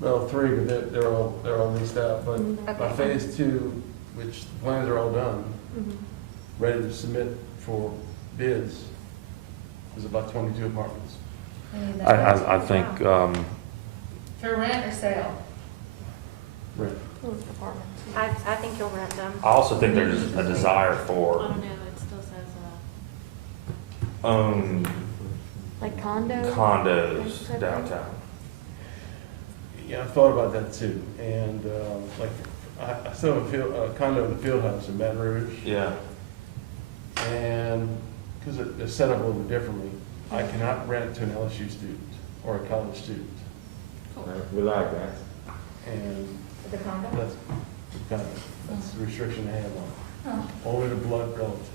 Well, 3, but they're all leased out, but by Okay. phase 2, which the plans are all done, ready to submit for bids, is about 22 apartments. I think, For rent or sale? Right. I think you'll rent them. I also think there's a desire Oh for no, it still says, Like condos? condos downtown. Yeah, I thought about that too, and, like, I still have a condo in the field house in Baton Rouge, Yeah. and, because it's set up a little bit differently, I cannot rent to an LSU student or a college student, We like that. and The condo? that's the restriction I have on it. Oh. Only to blood relatives.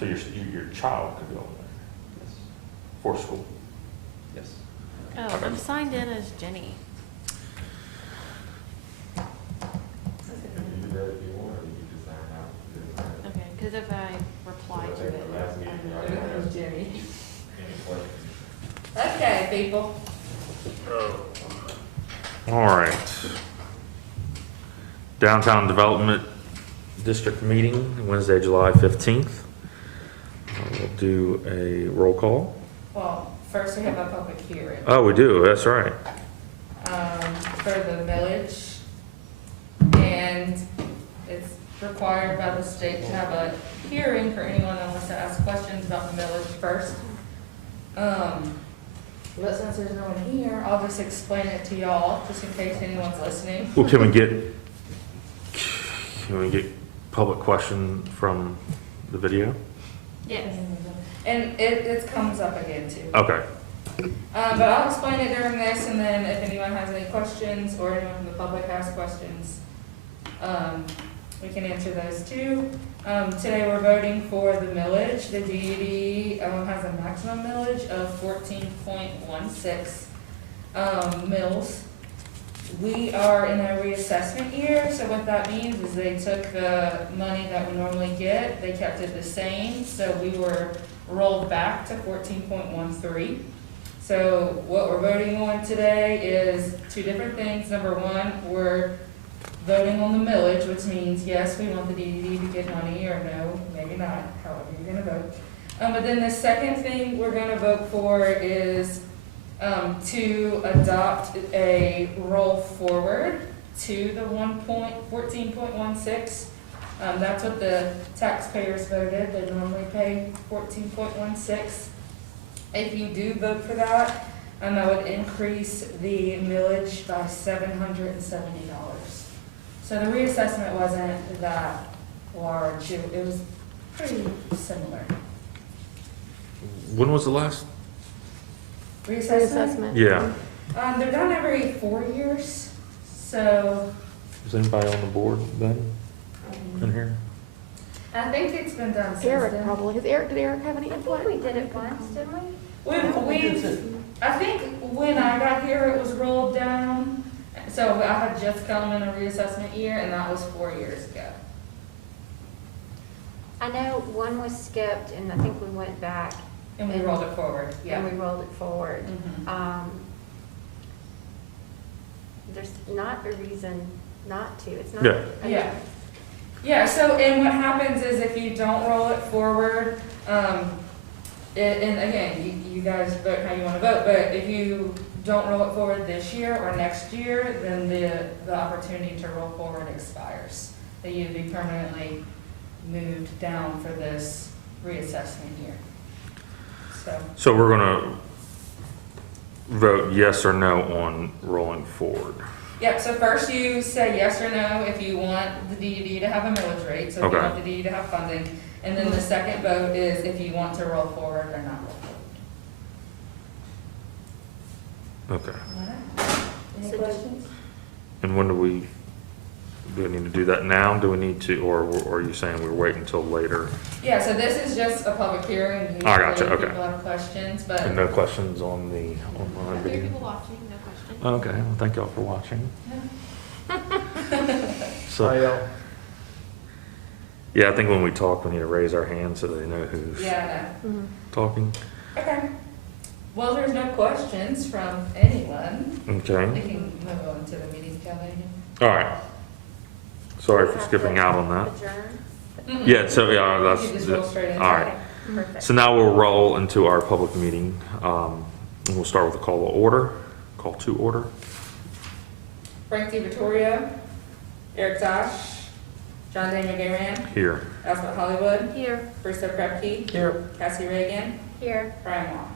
So your child could go in there Yes. for school. Yes. oh, I'm signed in as Jenny. You can do that if you want, or you can just sign out. Okay, because if I reply to it. Last meeting, right? It was Jenny. Any questions? Okay, people. All right. Downtown Development District meeting, Wednesday, July 15th. We'll do a roll call. Well, first we have a public hearing, Oh, we do, that's right. for the village. And it's required by the state to have a hearing for anyone that wants to ask questions about the village first. But since there's no one here, I'll just explain it to y'all, just in case anyone's listening. Well, can we get public question from the video? Yes. And it comes up again too. Okay. But I'll explain it during this, and then if anyone has any questions, or anyone from the public has questions, we can answer those too. Today we're voting for the millage. The DED has a maximum millage of 14.16 mills. We are in a reassessment year, so what that means is they took the money that we normally get, they kept it the same, so we were rolled back to 14.13. So what we're voting on today is 2 different things. Number 1, we're voting on the millage, which means yes, we want the DDD to get money, or no, maybe not, however you're gonna vote. But then the second thing we're gonna vote for is to adopt a roll forward to the 14.16. That's what the taxpayers voted. They normally pay 14.16. If you do vote for that, that would increase the millage by $770. So the reassessment wasn't that large. It was pretty similar. When was the last? Reassessment? Yeah. They're done every 4 years, so Is anybody on the board then in here? I think it's been done since Eric then. probably. Did Eric have any I input? think we did it once, didn't we? I think when I got here, it was rolled down. So I had just come in a reassessment year, and that was 4 years ago. I know one was skipped, and I think we went back. And we rolled it forward, yeah. And we rolled it forward. Mhm. There's not a reason not to, it's not. Yeah. Yeah. Yeah, so, and what happens is if you don't roll it forward, and again, you guys vote how you wanna vote, but if you don't roll it forward this year or next year, then the opportunity to roll forward expires. That you'd be permanently moved down for this reassessment year. So we're gonna vote yes or no on rolling forward. Yep, so first you say yes or no if you want the DED to have a millage rate, so if you Okay. want the DED to have funding. And then the second vote is if you want to roll forward or not roll forward. Okay. Any So questions? And when do we need to do that now? Do we need to, or are you saying we're waiting until later? Yeah, so this is just a public hearing. I gotcha, Usually okay. People have questions, And but no questions on the online There are video? people watching, no question. Okay, well, thank y'all for watching. Hi, So, y'all. yeah, I think when we talk, we need to raise our hands so they know who's yeah, talking. no. Okay. Well, there's no questions from anyone. We Okay, can move on to the meeting calendar. all right. Sorry for Have skipping to out on that. Adjourn? Yeah, so, yeah, We that's, can just roll straight into all right. Okay, perfect. So now we'll roll into our public meeting. And we'll start with a call to order. Frank DiVittorio, Eric Dosh, John Daniel Garan, Here. Elspeth Hollywood, Here. Brewster Krepke, Here. Cassie Reagan, Here. Brian Wong.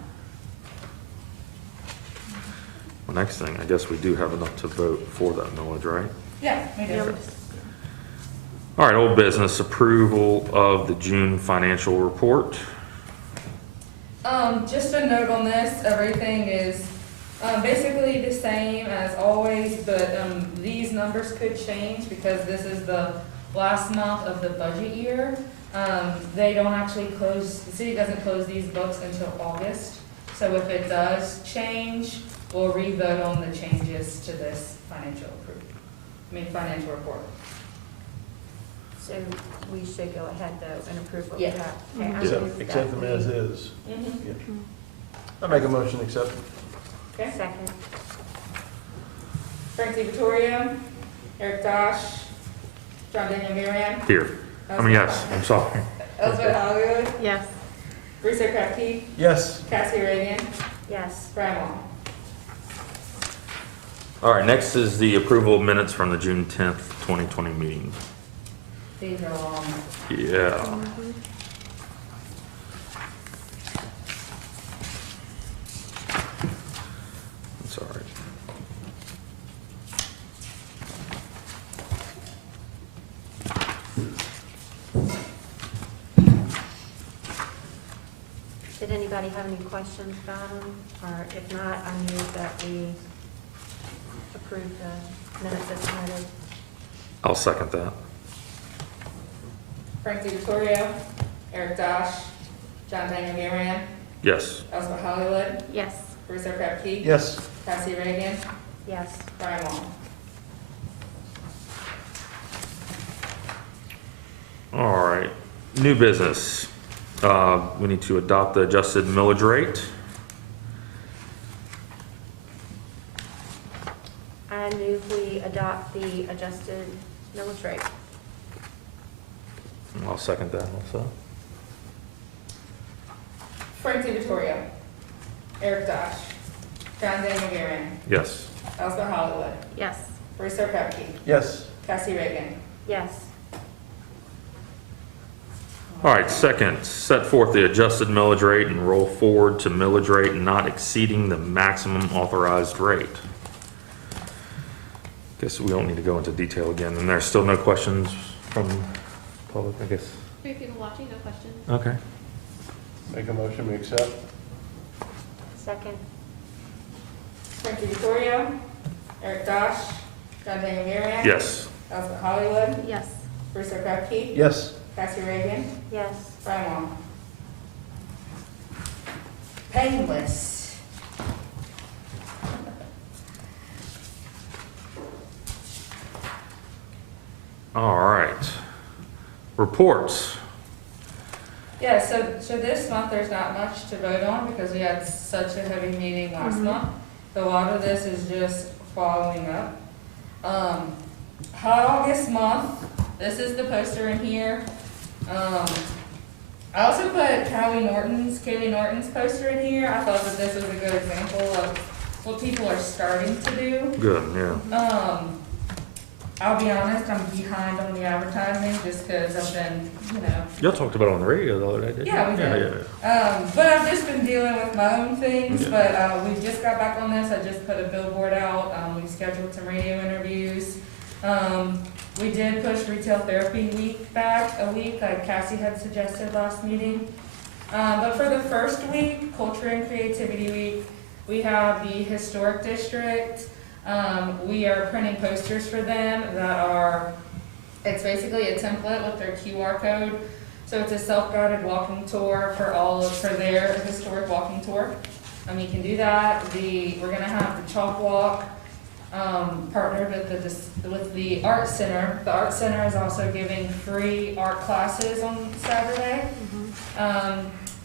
Well, next thing, I guess we do have enough to vote for that millage, right? Yeah, we do. All right, old business, approval of the June financial report. Just a note on this, everything is, basically the same as always, but, these numbers could change because this is the last month of the budget year. They don't actually close, the city doesn't close these books until August. So if it does change, we'll re-vote on the changes to this financial report. So we should go ahead though and approve what we Yeah. have. Okay, I Accept move accept that them as we- is. Mm-hmm. Yeah. I make a motion to accept. Okay. Second. Frank DiVittorio, Eric Dosh, John Daniel Garan. Here. I mean, yes, I'm sorry. Elspeth Hollywood, Yes. Brewster Krepke, Yes. Cassie Reagan, Yes. Brian Wong. All right, next is the approval of minutes from the June 10th, 2020 meeting. These are long. Yeah. That's all right. Did anybody have any questions about them? Or if not, I move that we approve the minutes as submitted. I'll second that. Frank DiVittorio, Eric Dosh, John Daniel Garan, Yes. Elspeth Hollywood, Yes. Brewster Krepke, Yes. Cassie Reagan, Yes. Brian Wong. All right, new business. We need to adopt the adjusted millage rate. I move we adopt the adjusted millage rate. I'll second that also. Frank DiVittorio, Eric Dosh, John Daniel Garan, Yes. Elspeth Hollywood, Yes. Brewster Krepke, Yes. Cassie Reagan. Yes. All right, second, set forth the adjusted millage rate and roll forward to millage rate not exceeding the maximum authorized rate. Guess we don't need to go into detail again, and there's still no questions from public, I guess. For people watching, no questions. Okay. Make a motion we accept. Second. Frank DiVittorio, Eric Dosh, John Daniel Garan. Yes. Elspeth Hollywood, Yes. Brewster Krepke, Yes. Cassie Reagan, Yes. Brian Wong. Painless. All right. Reports. Yeah, so this month, there's not much to vote on because we had such a heavy meeting last month. So a lot of this is just following up. Hot August month, this is the poster in here. I also put Kaylee Norton's poster in here. I thought that this was a good example of what people are starting to do. Good, yeah. I'll be honest, I'm behind on the advertising just because I've been, Y'all talked about it on the radio the other day, didn't you? Yeah, we did. But I've just been dealing with my own things, Yeah. but we just got back on this. I just put a billboard out. We scheduled some radio interviews. We did push Retail Therapy Week back a week, like Cassie had suggested last meeting. But for the first week, Culture and Creativity Week, we have the Historic District. We are printing posters for them that are, it's basically a template with their QR code. So it's a self-guided walking tour for their historic walking tour. You can do that. We're gonna have the chalk walk, partnered with the Art Center. The Art Center is also giving free art classes on Saturday.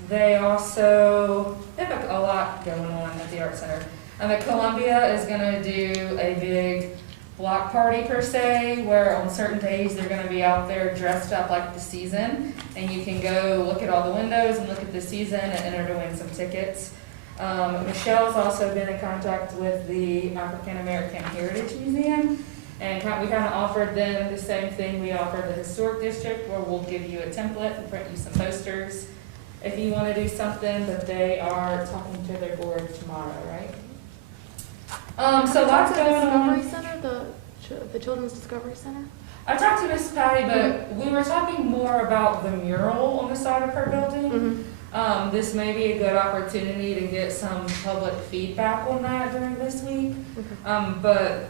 They have a lot going on at the Art Center. At Columbia is gonna do a big block party per se, where on certain days they're gonna be out there dressed up like the season, and you can go look at all the windows and look at the season and enter to win some tickets. Michelle's also been in contact with the African American Heritage Museum, and we kind of offered them the same thing we offered the Historic District, where we'll give you a template and print you some posters if you want to do something. But they are talking to their board tomorrow, right? So lots going on. Discovery Center, the Children's Discovery Center? I talked to Miss Patty, but we were talking more about the mural on the side of her building. This may be a good opportunity to get some public feedback on that during this week. But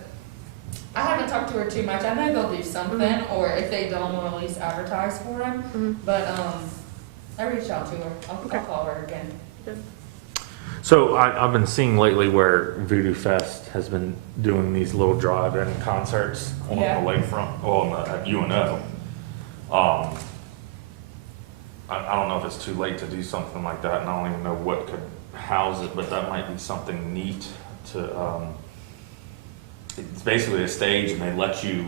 I haven't talked to her too much. I know they'll do something, or if they don't, we'll at least advertise for them. But I reached out to her. I'll call her again. So I've been seeing lately where Voodoo Fest has been doing these little drive-in concerts on the lakefront, at UNO. I don't know if it's too late to do something like that, and I don't even know what could house it, but that might be something neat to, it's basically a stage, and they let you,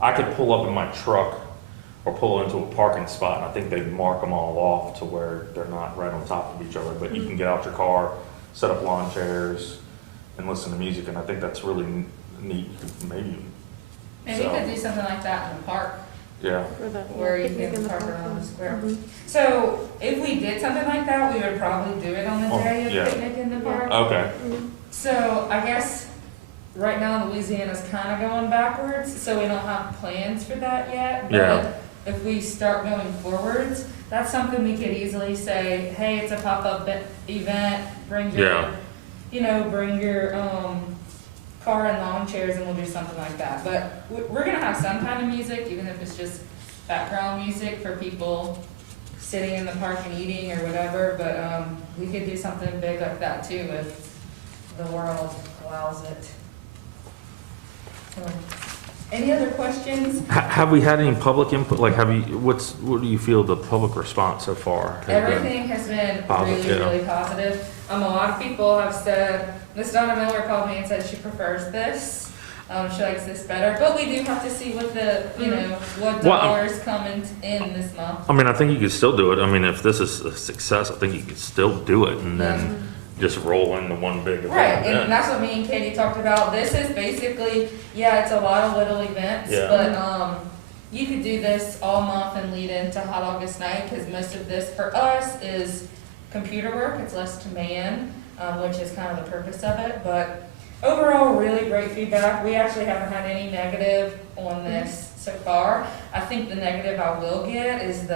I could pull up in my truck or pull into a parking spot, and I think they mark them all off to where they're not right on top of each other, but you can get out your car, set up lawn chairs, and listen to music, and I think that's really neat. Maybe you could do something like that in the park. Yeah. Where you can park around the square. So if we did something like that, we would probably do it on the day of picnic in the park. Okay. So I guess right now Louisiana's kind of going backwards, so we don't have plans for that yet. But if we start going forwards, that's something we could easily say, hey, it's a pop-up event, bring your, bring your car and lawn chairs, and we'll do something like that. But we're gonna have some kind of music, even if it's just background music for people sitting in the park and eating or whatever. But we could do something big like that too if the world allows it. Any other questions? Have we had any public input? Like, what do you feel the public response so far has Everything has been really positive. A lot of people have said, Miss Donna Miller called me and said she prefers this. She likes this better, but we do have to see what the, what dollars come in this month. I mean, I think you could still do it. I mean, if this is a success, I think you could still do it, and then just roll into one big event. Right, and that's what me and Katie talked about. This is basically, it's a lot of little events, but you could do this all month and lead into Hot August night, because most of this for us is computer work. It's less to man, which is kind of the purpose of it. But overall, really great feedback. We actually haven't had any negative on this so far. I think the negative I will get is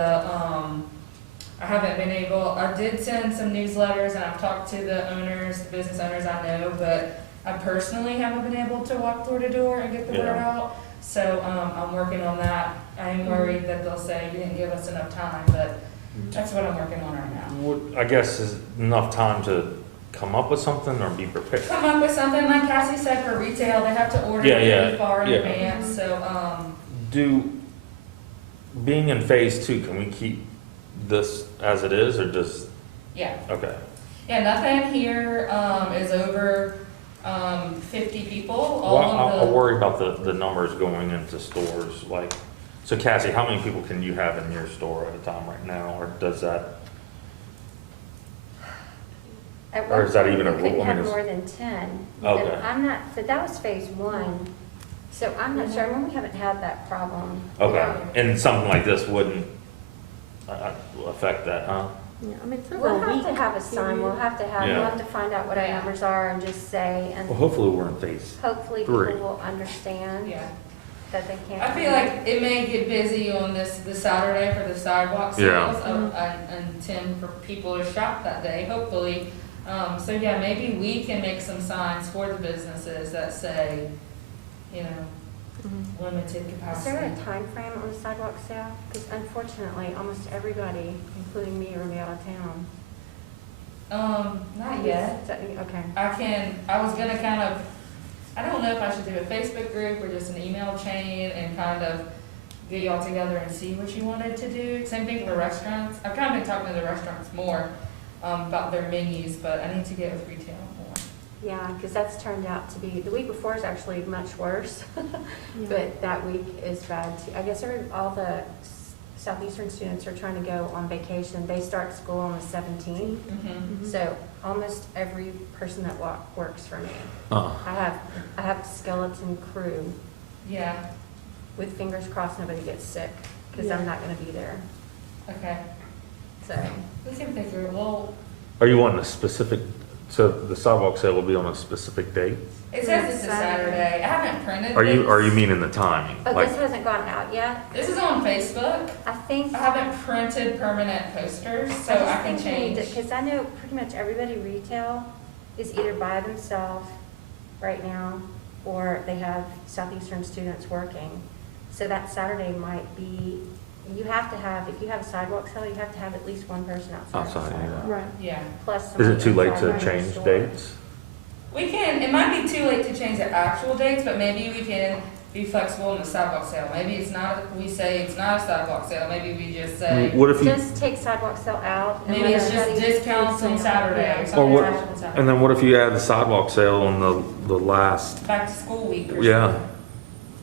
I haven't been able, I did send some newsletters, and I've talked to the owners, the business owners I know, but I personally haven't been able to walk door to door and get the word out. So I'm working on that. I'm worried that they'll say you didn't give us enough time, but that's what I'm working on right now. I guess is enough time to come up with something or be prepared. Come up with something, like Cassie said, for retail, they have to order really far in advance. So being in phase 2, can we keep this as it is, or just? Okay. Nothing here is over 50 people. I worry about the numbers going into stores. Like, so Cassie, how many people can you have in your store at a time right now, or does that? Or is that even a rule? Couldn't have more than 10. Okay. And I'm not, but that was phase 1. So I'm not sure. I mean, we haven't had that problem. Okay. And something like this wouldn't affect that, huh? Yeah, I mean, it's over We'll a have week. to have a sign. We'll have to find out what our numbers are and just say, and Well, hopefully we're in phase hopefully 3. people will understand that they can't. I feel like it may get busy on the Saturday for the sidewalk sales, and Tim for people to shop that day, hopefully. So maybe we can make some signs for the businesses that say, limited Is capacity. there a time frame on the sidewalk sale? Because unfortunately, almost everybody, including me, are gonna be out of town. Not yet. Okay. I was gonna I don't know if I should do a Facebook group or just an email chain and kind of get y'all together and see what you wanted to do. Same thing for restaurants. I've kind of been talking to the restaurants more about their menus, but I need to get with retail more. Yeah, because that's turned out to be, the week before is actually much worse, but that week is bad too. I guess all the Southeastern students are trying to go on vacation. They start school on the 17th. Mm-hmm. So almost every person that works for me, Uh, I have skeleton crew Yeah, with fingers crossed nobody gets sick because Yeah. I'm not going to be there. okay. So We can figure it. Well, Are you wanting a specific, so the sidewalk sale will be on a specific date? it says it's a Saturday. I haven't printed Are you this. meaning the timing? oh, Like, this hasn't gone out yet. This is on Facebook. I think I haven't printed permanent posters, so I can change. because I know pretty much everybody retail is either by themselves right now or they have Southeastern students working. So that Saturday might be, you have to have, if you have a sidewalk sale, you have to have at least one person outside the Outside, yeah. sidewalk. Right. Yeah. Plus is somebody it too late inside to running the change store. dates? We can, it might be too late to change the actual dates, but maybe we can be flexible in the sidewalk sale. Maybe it's not, we say it's not a sidewalk sale, maybe we just say, What if you, Just take sidewalk sale out. and maybe let it's just everybody discounts on choose Saturday or Yeah. something what- special on Saturday. and then what if you add the sidewalk sale on the last, Back to school week or yeah, something.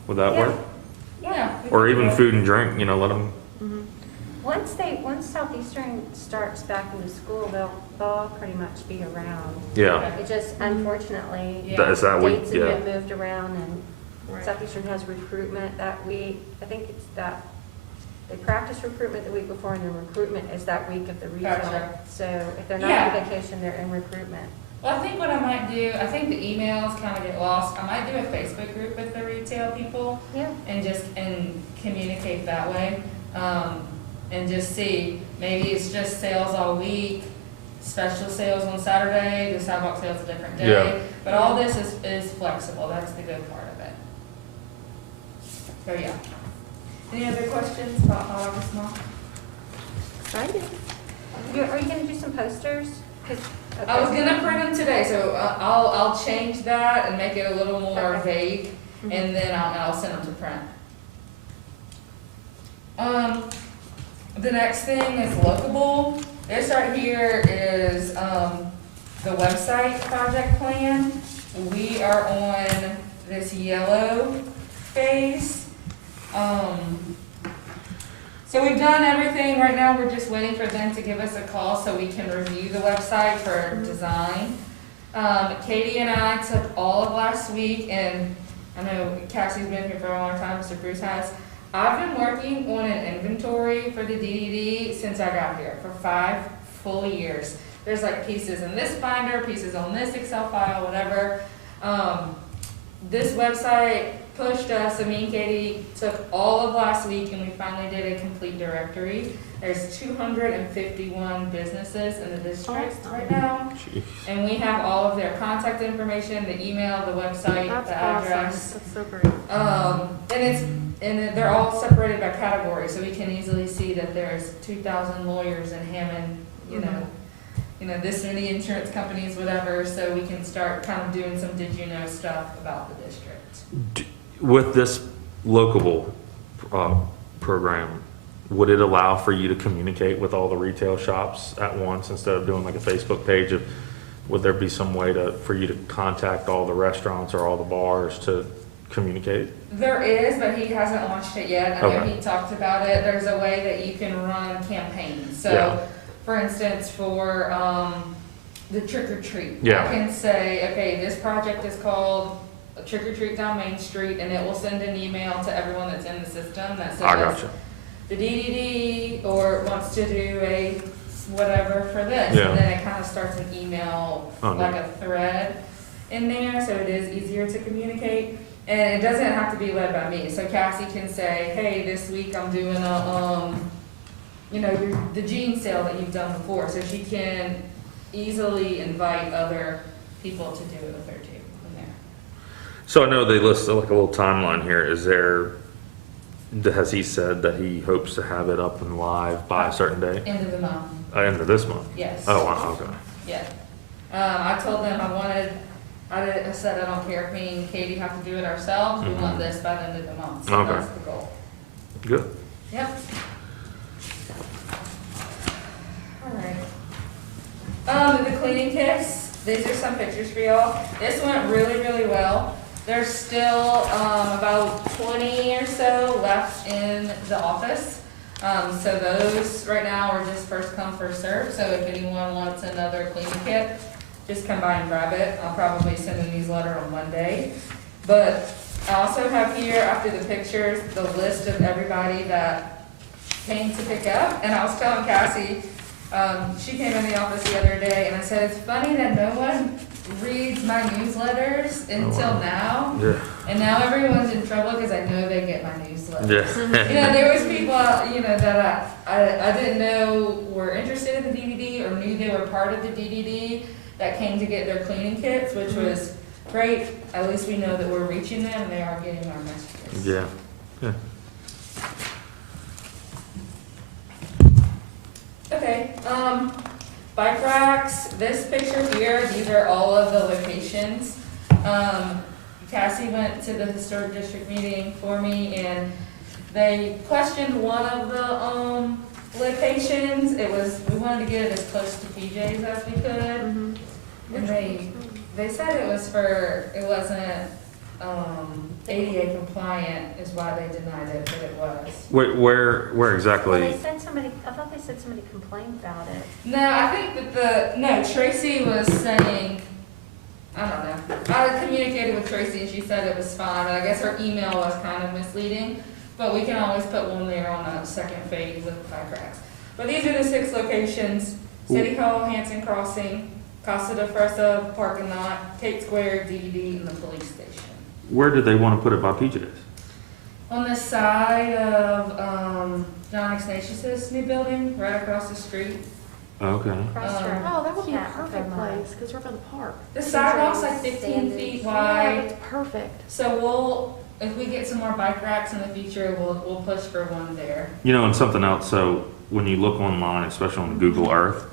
would that Yeah. work? Yeah. we Or can even do it. food and drink, you know, let them, Once Southeastern starts back into school, they'll all pretty much be around. yeah. It just unfortunately, Yeah. Is that week, dates have yeah. been moved around and Right. Southeastern has recruitment that week. I think it's that, they practice recruitment the week before and then recruitment is that week of the retail. Gotcha. So if they're not Yeah. on vacation, they're in recruitment. Well, I think what I might do, I think the emails kind of get lost. I might do a Facebook group with the retail people Yeah. and communicate that way. And just see, maybe it's just sales all week, special sales on Saturday, the sidewalk sales a different day. Yeah. But all this is flexible, that's the good part of it. So, yeah. Any other questions about how I was small? Excited. Are you gonna do some posters? 'Cause- I was okay. gonna print them today, so I'll change that and make it a little more Okay. vague, and then I'll send them to print. The next thing is Lookable. This right here is, the website project plan. We are on this yellow phase. So we've done everything, right now we're just waiting for them to give us a call so we can review the website for design. Katie and I took all of last week, and I know Cassie's been here for a long time, Mr. Bruce has. I've been working on an inventory for the DDD since I got here, for 5 full years. There's like pieces in this binder, pieces on this Excel file, whatever. This website pushed us, and me and Katie took all of last week and we finally did a complete directory. There's 251 businesses in the district Awesome. right now. Jeez. And we have all of their contact information, the email, the website, That's the awesome. address. That's so great. And they're all separated by category, so we can easily see that there's 2,000 lawyers in Hammond, you know, this many insurance companies, whatever, so we can start kind of doing some did you know stuff about the district. With this Lookable program, would it allow for you to communicate with all the retail shops at once instead of doing like a Facebook page? Would there be some way for you to contact all the restaurants or all the bars to communicate? There is, but he hasn't launched it yet. I know Okay. he talked about it. There's a way that you can run campaigns. Yeah. So, for instance, for the trick or treat, Yeah. I can say, okay, this project is called Trick or Treat Down Main Street, and it will send an email to everyone that's in the system that says I gotcha. the DDD or wants to do a whatever for this, Yeah. and then it kind of starts an email, Oh, like neat. a thread in there, so it is easier to communicate. And it doesn't have to be led by me, so Cassie can say, hey, this week I'm doing the jean sale that you've done before, so she can easily invite other people to do it with her too, from there. So I know they list like a little timeline here. Has he said that he hopes to have it up and live by a certain day? End of the month, End of this month? yes. Oh, wow, okay. Yeah. I told them I said I don't care if me and Katie have to do it ourselves, we want Mhm. this by the end of the month, so Okay. that's the goal. Good. Yep. Alright. The cleaning kits, these are some pictures for y'all. This went really, really well. There's still, about 20 or so left in the office. So those right now are just first come, first served. So if anyone wants another cleaning kit, just come by and grab it. I'll probably send a newsletter on Monday. But I also have here, after the pictures, the list of everybody that came to pick up. And I was telling Cassie, she came in the office the other day, and I said, it's funny that no one reads my newsletters until now. Yeah. And now everyone's in trouble because I know they get my newsletters. Yeah. There was people, that I didn't know were interested in the DDD or knew they were part of the DDD that came to get their cleaning kits, which was great. At least we know that we're reaching them and they are getting our messages. Yeah. Yeah. Okay, bike racks, this picture here, these are all of the locations. Cassie went to the historic district meeting for me and they questioned one of the, locations. We wanted to get it as close to PJ's as we could. And they said it wasn't, ADA compliant is why they denied it, but it was. Where Well, exactly? they said somebody, I thought they said somebody complained about it. No, I think that Tracy was saying, I don't know. I communicated with Tracy and she said it was fine, but I guess her email was kind of misleading. But we can always put one there on a second phase with bike racks. But these are the 6 locations: City Hall, Hanson Crossing, Casa de Fresa parking lot, Tate Square, DD, and the police station. Where did they want to put it by PJ's? On the side of John Ignatius's new building, right across the street. Okay. Across from Oh, that would be a Cat perfect from, place, because we're by the park. The sidewalk's like 15 feet Yeah, wide. it's perfect. So if we get some more bike racks in the future, we'll push for one there. And something else, so when you look online, especially on Google Earth,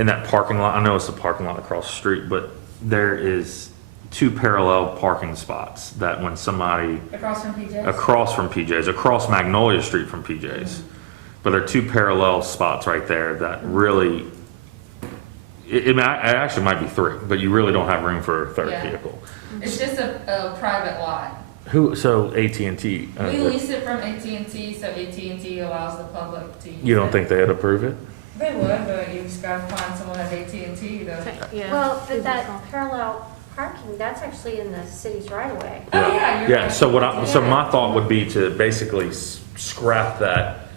in that parking lot, I know it's a parking lot across the street, but there is 2 parallel parking spots that when somebody, Across from PJ's? across from PJ's, across Magnolia Street from PJ's, but there are 2 parallel spots right there that really, it actually might be 3, but you really don't have room for a third Yeah. vehicle. It's just a private lot. So AT&T? We lease it from AT&T, so AT&T allows the public to use it. You don't think they'd approve it? They would, but you just gotta find someone at AT&T to. Yeah. Well, but that parallel parking, that's actually in the city's right of way. Oh, yeah, you're Yeah, right. so my thought would be to basically scrap that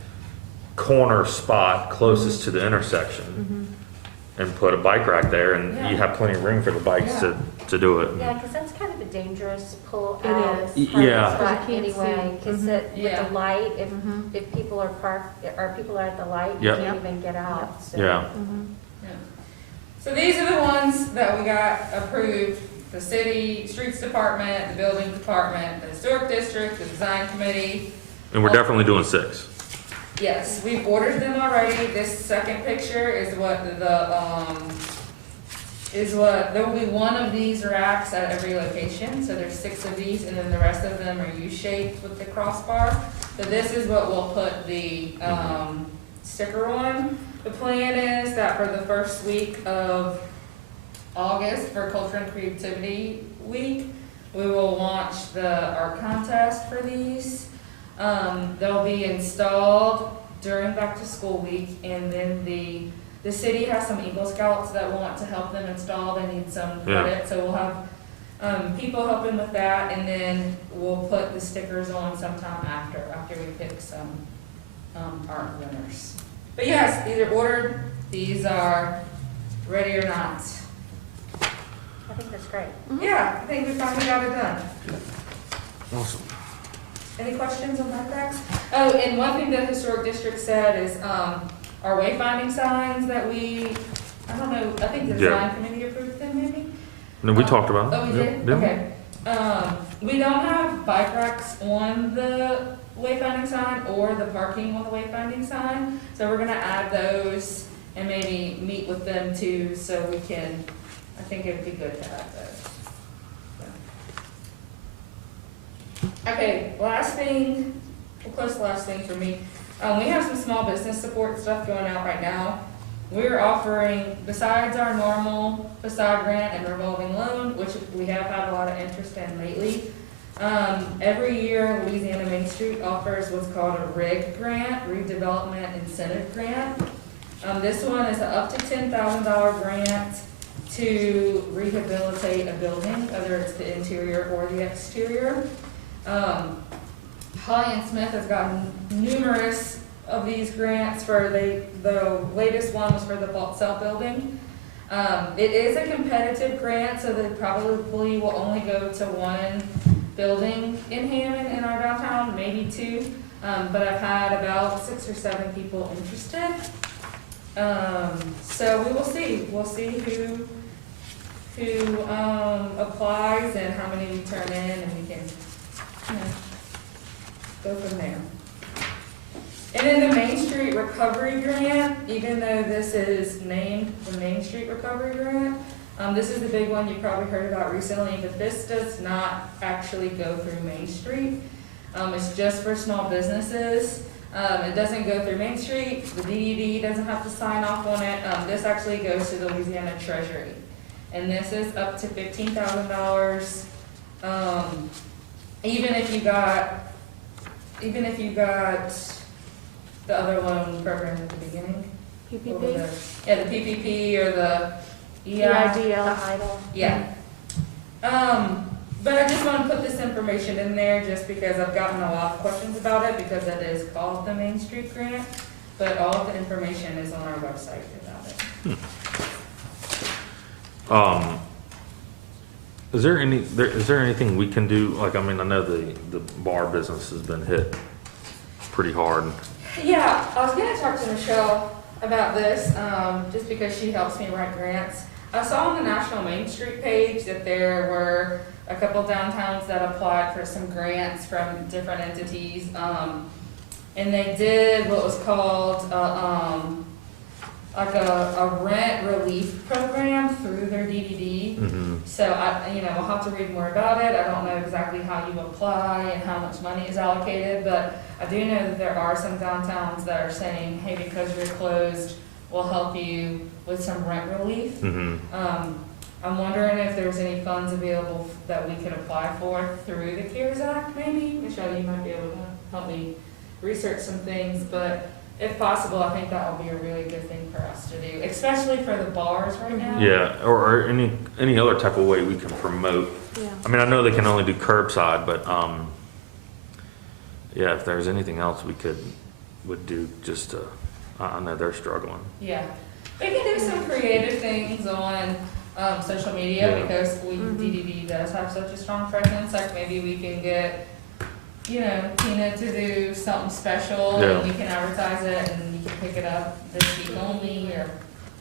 corner spot closest to the intersection and put a bike rack there, and you have plenty of room for the bikes to do it. Yeah, because that's kind of a dangerous pull It out. is. parking Yeah. spot You can't anyway, see. because with Yeah. the light, if people are parked, or people are at the light, you Yep. can't even get out, so. Yeah, Yeah. So these are the ones that we got approved: the city, streets department, the building department, the historic district, the design committee. and we're definitely doing 6. Yes, we've ordered them already. This second picture is there will be one of these racks at every location. So there's 6 of these, and then the rest of them are U-shaped with the crossbar. So this is what we'll put the sticker on. The plan is that for the first week of August, for Culture and Creativity Week, we will launch the art contest for these. They'll be installed during back to school week, and then the city has some Eagle Scouts that want to help them install. They need some credit, so we'll have people helping with that, and then we'll put the stickers on sometime after we pick some art winners. But yes, these are ordered. These are ready or not. I think that's great. Yeah, I think we finally got it done. Awesome. Any questions on bike racks? Oh, and one thing the historic district said is, our wayfinding signs that I don't know, I think the design committee approved them maybe? No, we talked about it. Oh, we did? Yeah. Okay. We don't have bike racks on the wayfinding sign or the parking on the wayfinding sign, so we're gonna add those and maybe meet with them too, so we can, I think it'd be good to add those. Okay, last thing, close to last thing for me. We have some small business support stuff going out right now. We're offering, besides our normal facade grant and revolving loan, which we have had a lot of interest in lately, every year Louisiana Main Street offers what's called a RIG grant, Redevelopment Incentive Grant. This one is an up to $10,000 grant to rehabilitate a building, whether it's the interior or the exterior. Holly and Smith has gotten numerous of these grants for the latest one was for the Vault Cell building. It is a competitive grant, so they probably will only go to one building in Hammond in our downtown, maybe two. But I've had about 6 or 7 people interested. So we will see. We'll see who applies and how many we turn in, and we can, go from there. And then the Main Street Recovery Grant, even though this is named the Main Street Recovery Grant, this is the big one you probably heard about recently, but this does not actually go through Main Street. It's just for small businesses. It doesn't go through Main Street. The DDD doesn't have to sign off on it. This actually goes to the Louisiana Treasury. And this is up to $15,000. Even if you got the other loan program at the beginning. PPP? Yeah, the PPP or the EIDL. The idle. Yeah. But I just want to put this information in there just because I've gotten a lot of questions about it because it is called the Main Street Grant, but all of the information is on our website about it. Is there anything we can do? Like, I mean, I know the bar business has been hit pretty hard. Yeah, I was gonna talk to Michelle about this, just because she helps me write grants. I saw on the National Main Street page that there were a couple downtowns that applied for some grants from different entities, and they did what was called, like a rent relief program through their DDD. Mm-hmm. So we'll have to read more about it. I don't know exactly how you apply and how much money is allocated, but I do know that there are some downtowns that are saying, hey, because you're closed, we'll help you with some rent relief. Mm-hmm. I'm wondering if there's any funds available that we could apply for through the CARES Act, maybe. Michelle, you might be able to help me research some things, but if possible, I think that would be a really good thing for us to do, especially for the bars right now. Yeah, or any other type of way we can promote. Yeah. I mean, I know they can only do curbside, but yeah, if there's anything else we would do, just to, I know they're struggling. Yeah, we can do some creative things on social media Yeah. because DDD does have such a strong presence. Like maybe we can get, Tina to do something special Yeah. and we can advertise it and you can pick it up this week only or.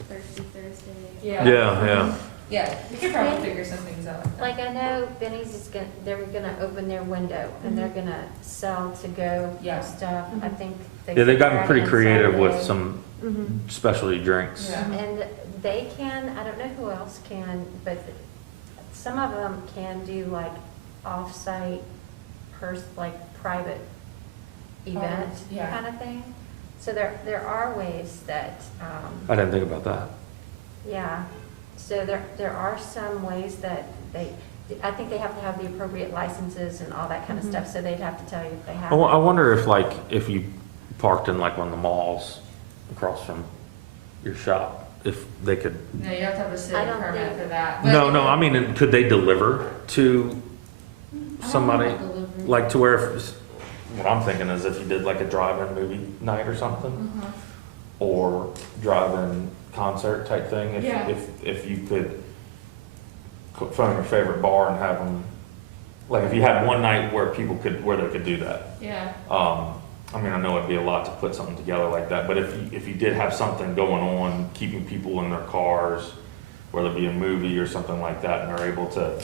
Thursday. Yeah. Yeah, we could probably figure some things out like that. Like I know Benny's they're gonna open their window and they're gonna sell to go Yeah. stuff. I think. Yeah, they've gotten pretty Friday and creative with Saturday. some Mm-hmm. specialty drinks. Yeah. And they can, I don't know who else can, but some of them can do like off-site, like private event Yeah. kind of thing. So there are ways that, I didn't think about that. yeah. So there are some ways that I think they have to have the appropriate licenses and all that kind of Mhm. stuff, so they'd have to tell you if they have. I wonder if you parked in like one of the malls across from your shop, if they could. No, you have to have a city I don't permit think- for that. No, I mean, could they deliver to somebody? Like to where, what I'm thinking is if you did like a drive-in movie night or something, or drive-in concert type thing, Yeah. if you could phone your favorite bar and have them, like if you had one night where they could do that. Yeah. I mean, I know it'd be a lot to put something together like that, but if you did have something going on, keeping people in their cars, whether it be a movie or something like that, and they're able to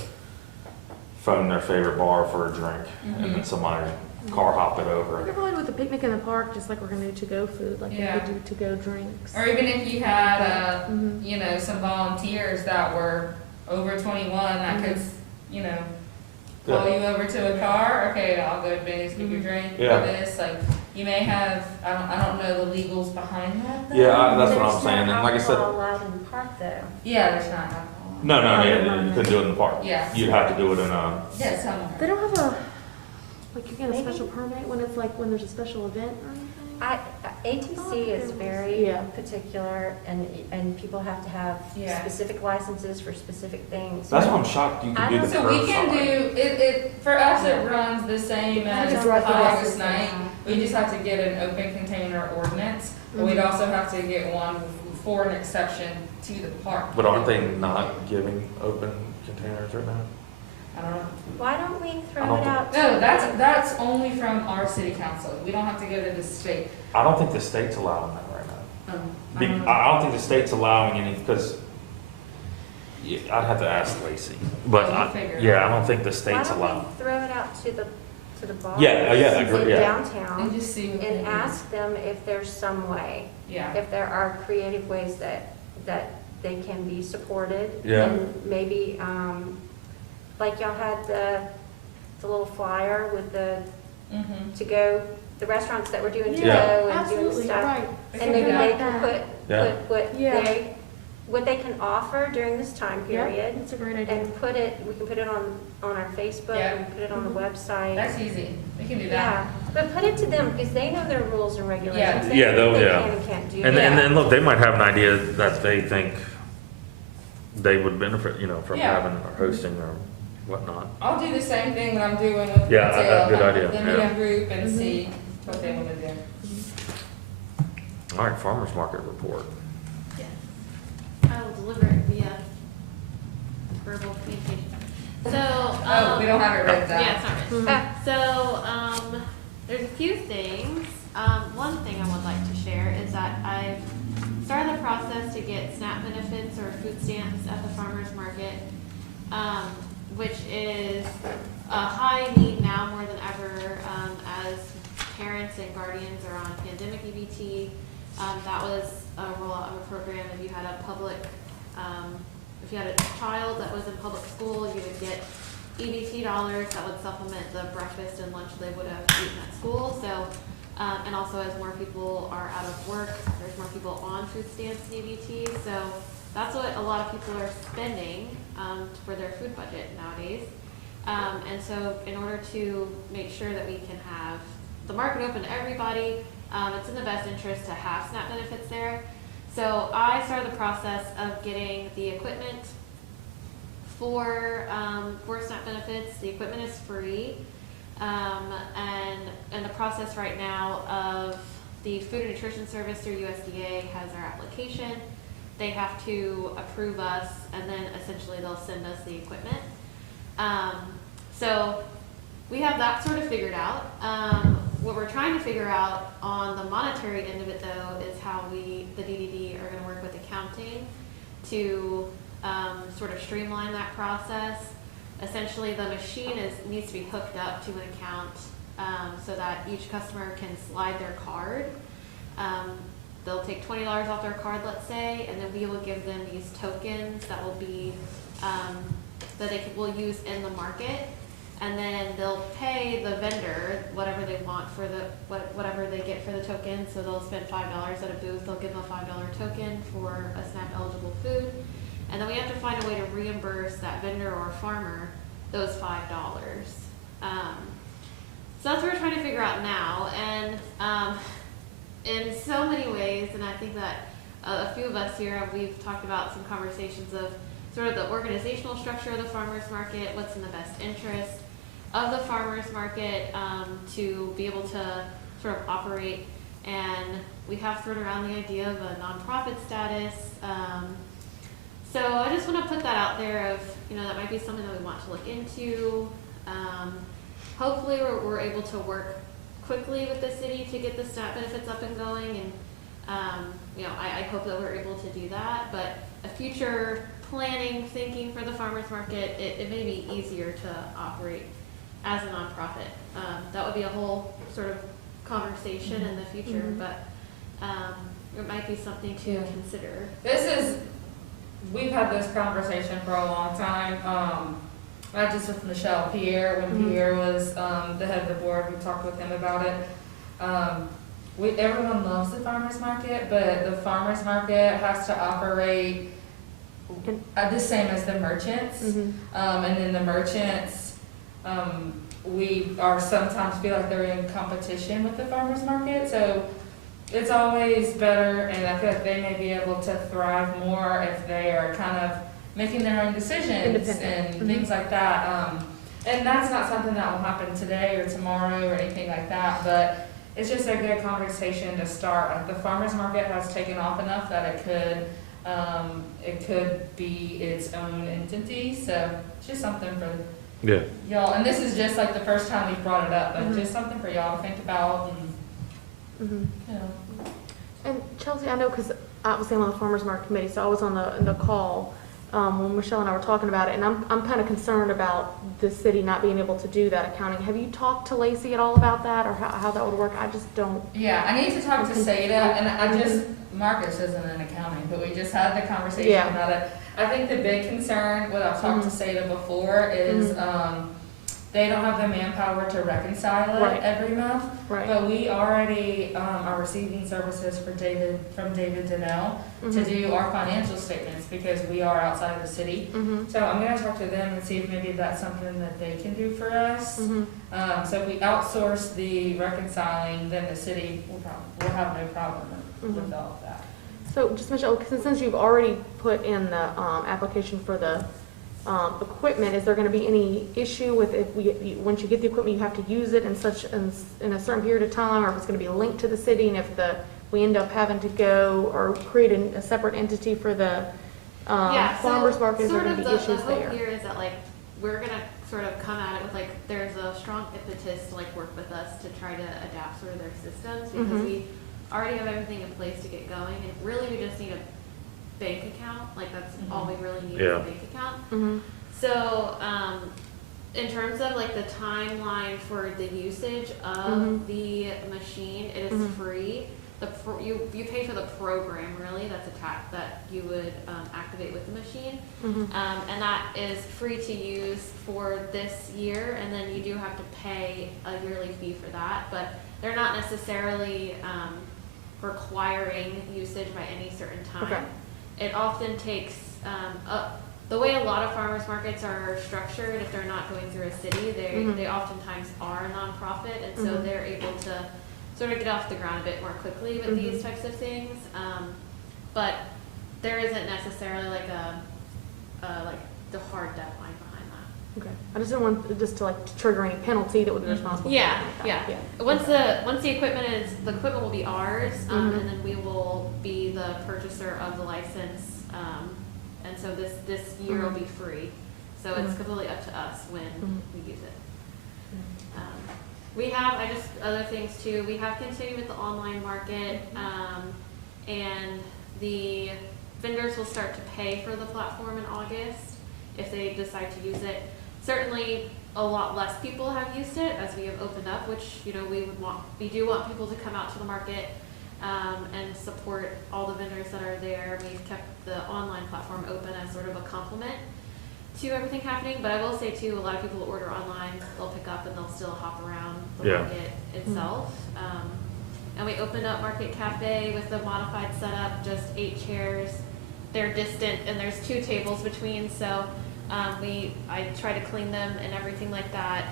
phone their favorite bar for a drink, and then somebody car hop it We over. could probably do with the picnic in the park, just like we're gonna do to-go food, like Yeah. we do to-go drinks. Or even if you had, Mhm. some volunteers that were over 21 that could, call you over to a car, okay, I'll go to Benny's, get your drink, Yeah. or this, like, you may have, I don't know the legals behind that though. Yeah, that's what There's I'm saying, and no like I said, alcohol allowed in the park though. Yeah, there's not alcohol. no, you couldn't do it in the park. Yeah. You'd have to do it in a, Yeah, somewhere. They don't have a, like you get a Maybe. special permit when it's like, when there's a special event or anything? ATC is very Yeah. particular, and people have to have Yeah. specific licenses for specific things. that's why I'm shocked you I could do don't- the So we can do, curbside. it, for us, it runs the same as Just like the August rest of the night. town. We just have to get an open container ordinance, but we'd Mhm. also have to get one for an exception to the park. But aren't they not giving open containers right now? I don't know. Why don't we I throw don't it out? No, to- that's only from our city council. We don't have to go to the state. I don't think the state's allowing that right now. I Be- don't know. I don't think the state's allowing any, because, yeah, I'd have to ask Lacey, but We'll figure it yeah, out. I don't think the Why state's don't allowing. we throw it out to the bars? Yeah, I agree, in yeah. And downtown just see what they and do. ask them if there's some way, Yeah. if there are creative ways that they can be supported. Yeah. And maybe, like y'all had the little flyer with the Mm-hmm. to-go, the restaurants that were doing to-go Yeah. and doing Absolutely, stuff. right. And maybe Something they like can that. Yeah. put Yeah. what they can offer during this time Yeah, period. that's a great idea. And we can put it on our Facebook, Yeah. and put it on the Mhm. website. That's easy. We can do that. Yeah, but put it to them, because they know their rules and regulations. They Yeah, know they'll- what they yeah. can and can't do. And Yeah. then look, they might have an idea that they think they would benefit, from Yeah. having or hosting or whatnot. I'll do the same thing that I'm doing with Yeah, retail. good Have idea, them in yeah. a group and Mhm. see what they want to do. All right, farmer's market report. I will deliver it via verbal communication. So, Oh, we don't have it written down. yeah, it's not written. Mhm. So, there's a few things. One thing I would like to share is that I've started the process to get SNAP benefits or food stamps at the farmer's market, which is a high need now more than ever, as parents and guardians are on pandemic EBT. That was a rollout of a program. If you had a public, if you had a child that was in public school, you would get EBT dollars that would supplement the breakfast and lunch they would have eaten at school. So, and also as more people are out of work, there's more people on food stamps and EBT. So that's what a lot of people are spending for their food budget nowadays. And so in order to make sure that we can have the market open to everybody, it's in the best interest to have SNAP benefits there. So I started the process of getting the equipment for SNAP benefits. The equipment is free. And in the process right now of the Food and Nutrition Service through USDA has our application. They have to approve us, and then essentially they'll send us the equipment. So we have that sort of figured out. What we're trying to figure out on the monetary end of it, though, is how the DDD are going to work with accounting to sort of streamline that process. Essentially, the machine needs to be hooked up to an account so that each customer can slide their card. They'll take $20 off their card, let's say, and then we will give them these tokens that will be that will use in the market, and then they'll pay the vendor whatever they want for whatever they get for the token. So they'll spend $5 at a booth. They'll give them a $5 token for a SNAP eligible food, and then we have to find a way to reimburse that vendor or farmer those $5. So that's what we're trying to figure out now, and in so many ways, and I think that a few of us here, we've talked about some conversations of sort of the organizational structure of the farmer's market, what's in the best interest of the farmer's market to be able to sort of operate. And we have thrown around the idea of a nonprofit status. So I just want to put that out there of, that might be something that we want to look into. Hopefully we're able to work quickly with the city to get the SNAP benefits up and going, and I hope that we're able to do that. But a future planning, thinking for the farmers market, it may be easier to operate as a nonprofit. That would be a whole sort of conversation in the future, Mhm. but it might be something to consider. We've had this conversation for a long time. not just with Michelle, Pierre, when Mhm. Pierre was, the head of the board, we talked with him about it. Everyone loves the farmer's market, but the farmer's market has to operate the same as the merchants. Mhm. And then the merchants, we are sometimes feel like they're in competition with the farmer's market, so it's always better, and I feel like they may be able to thrive more if they are kind of making their own decisions Independent. and things like that. And that's not something that will happen today or tomorrow or anything like that, but it's just a good conversation to start. Like, the farmer's market has taken off enough that it could be its own entity, so it's just something for Yeah. y'all, and this is just like the first time we've brought it up, but Mhm. just something for y'all to think about, and, Mhm. you know. And Chelsea, I know, because obviously I'm on the farmer's market committee, so I was on the call when Michelle and I were talking about it, and I'm kind of concerned about the city not being able to do that accounting. Have you talked to Lacey at all about that, or how that would work? I just don't. Yeah, I need to talk to Okay. Seda, and I just, Marcus isn't in accounting, but we just had the conversation Yeah. about it. I think the big concern, what I've talked to Seda before, is, they don't have the manpower to reconcile Right. it every month. Right. But we already, are receiving services from David Donnell to Mhm. do our financial statements, because we are outside of the city. Mhm. So I'm gonna talk to them and see if maybe that's something that they can do for us. Mhm. So if we outsource the reconciling, then the city will have no problem with Mhm. all of that. So just Michelle, since you've already put in the application for the equipment, is there going to be any issue with if once you get the equipment, you have to use it in a certain period of time, or if it's going to be linked to the city, and if we end up having to go or create a separate entity for the Yeah, so farmers market, is there sort going of to be the issues hope there? here is that like we're gonna sort of come at it with like there's a strong impetus to like work with us to try to adapt sort of their systems, because Mhm. we already have everything in place to get going, and really we just need a bank account. Like that's all we really need is Yeah. a bank account. Mhm. So, in terms of like the timeline for the usage of Mhm. the machine, it is Mhm. free. You pay for the program really that's attached that you would activate with the machine, Mhm. and that is free to use for this year, and then you do have to pay a yearly fee for that, but they're not necessarily requiring usage by any certain time. Okay. It often takes the way a lot of farmers markets are structured, if they're not going through a city, Mhm. they oftentimes are a nonprofit, and so Mhm. they're able to sort of get off the ground a bit more quickly with these types of things. But there isn't necessarily like like the hard deadline behind that. Okay. I just don't want just to like trigger any penalty that would be responsible. for Yeah, something like that. yeah. Once the equipment will be ours, Mhm. and then we will be the purchaser of the license. And so this year will be free. So it's Mhm. completely up to us when Mhm. we use it. We have, other things too, we have continued with the online market, and the vendors will start to pay for the platform in August if they decide to use it. Certainly, a lot less people have used it as we have opened up, which, you know, we do want people to come out to the market, and support all the vendors that are there. We've kept the online platform open as sort of a complement to everything happening, but I will say too, a lot of people order online, they'll pick up and they'll still hop around the Yeah. market itself. And we opened up Market Cafe with a modified setup, just 8 chairs. They're distant and there's 2 tables between, so I try to clean them and everything like that,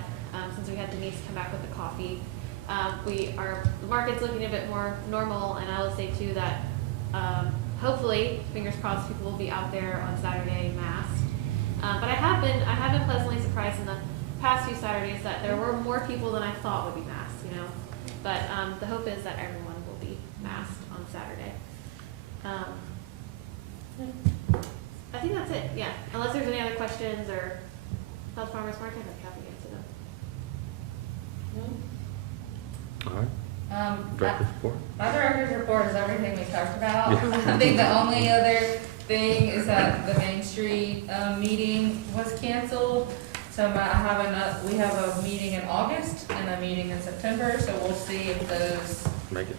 since we had Denise come back with the coffee. The market's looking a bit more normal, and I will say too that hopefully, fingers crossed, people will be out there on Saturday masked. But I have been pleasantly surprised in the past few Saturdays that there were more people than I thought would be masked, you know. But the hope is that everyone will be masked on Saturday. I think that's it, yeah. Unless there's any other questions or about the farmer's market, I'm happy to answer them. All right. Director's report. My director's report is everything we talked about. I think the only other thing is that the Main Street meeting was canceled. So we have a meeting in August and a meeting in September, so we'll see if those Make it.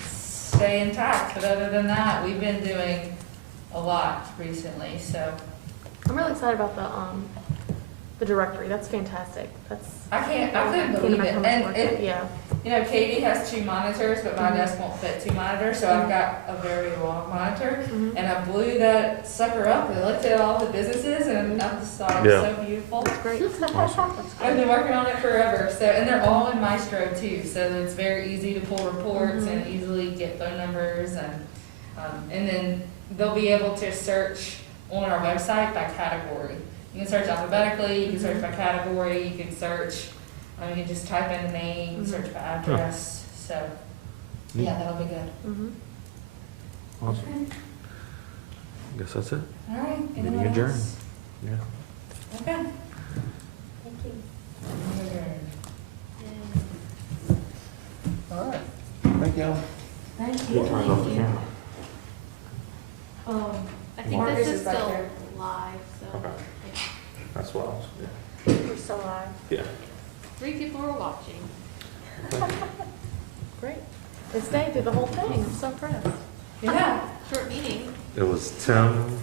stay intact. But other than that, we've been doing a lot recently, so. I'm really excited about the directory. That's fantastic. That's. I couldn't can't believe it. imagine how much work And it- Yeah. you know, Katie has 2 monitors, but my Mhm. desk won't fit 2 monitors, so I've got a very long monitor. Mhm. And I blew that sucker up and looked at all the businesses, and I just thought it was so beautiful. That's great. I've been working on it forever, so, and they're all in Maestro too, so it's very easy to pull reports and easily get phone numbers, and then they'll be able to search on our website by category. You can search alphabetically, you can search by category, you can search, you can just type in the name, search by address, so, yeah, that'll be good. Mhm. Awesome. Guess that's it. All right, Meeting anyone adjourned. else? Yeah. Okay. Thank you. All right. Thank y'all. Thank Turn off the camera. I think Marcus this is is back still there. live, so. Okay. yeah. That's what I was, We're still alive. yeah. 3 people are watching. Great. They stayed through the whole thing. I'm so impressed. Yeah. Short meeting. It was Tim,